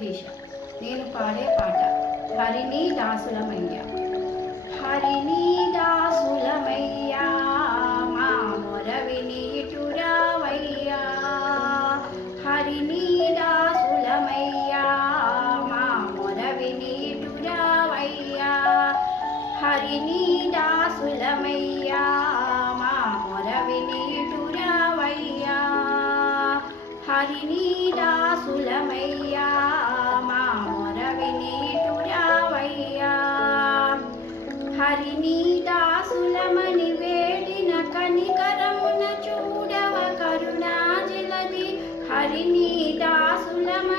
శిరీష నేను పాడే పాట హరిణి దాసులమయ్య. హరిణి దాసులమయ్యా మా మొరవిని ఇటురావయ్యా దాసులమయ్యా మా మొరవిని ఇటురావయ్యా హరిని దాసులమయ్యా హరిని దాసులమయ్యా మా మొరవిని ఇటురావయ్యా హరిని దాసులమని వేడిన కనికరమున చూడవ కరుణా హరిని దాసులమని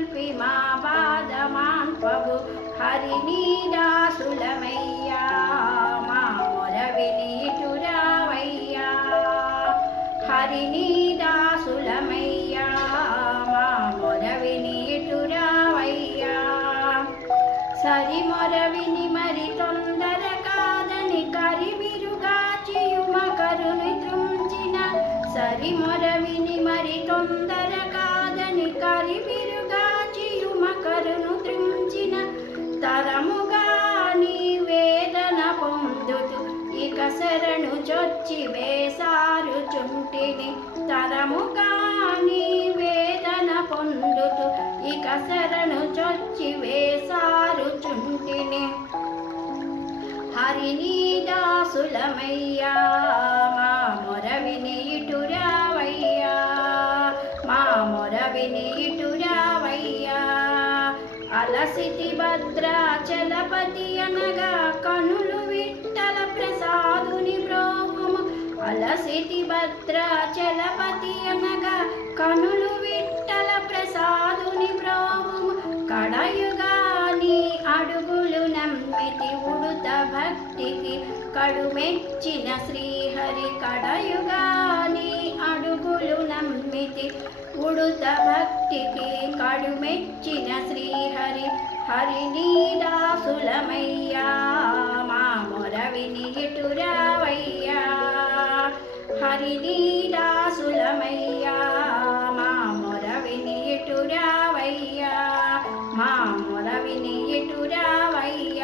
కొల్పి మా బాధ హరి హరిని దాసులమయ్యా మా మొరవిని టురావయ్యా హరిని దాసులమయ్యా మా మొరవిని టురావయ్యా సరి మొరవిని మరి తొందర కాదని కరివిరుగా చియుమ కరుని త్రుంచిన సరి మొరవిని మరి తొందర శరణు చొచ్చి వేసారు చుంటిని. తరముగా వేదన పొందుతూ ఇక శరణు చొచ్చి వేసారు చుంటిని. హరిని దాసులమయ్యా మా మొరవిని ఇటురావయ్యా మా మొరవిని ఇటురావయ్యా అలసితి భద్రాచలపతి అనగా కను చలపతి భద్రాచలపతి అనగా కనులు విట్టల ప్రసాదుని బ్రోహము కడయుగాని అడుగులు నమ్మితి ఉడుత భక్తికి కడుమెచ్చిన శ్రీహరి. కడయుగాని అడుగులు నమ్మితి ఉడుత భక్తికి కడుమెచ్చిన శ్రీహరి. హరి దాసులమయ్యా మా మొరవిని ఇటురా హరిని దాసులమయ్యా మా మొరవిని ఇటురావయ్యా మా మొరవిని ఇటురావయ్యా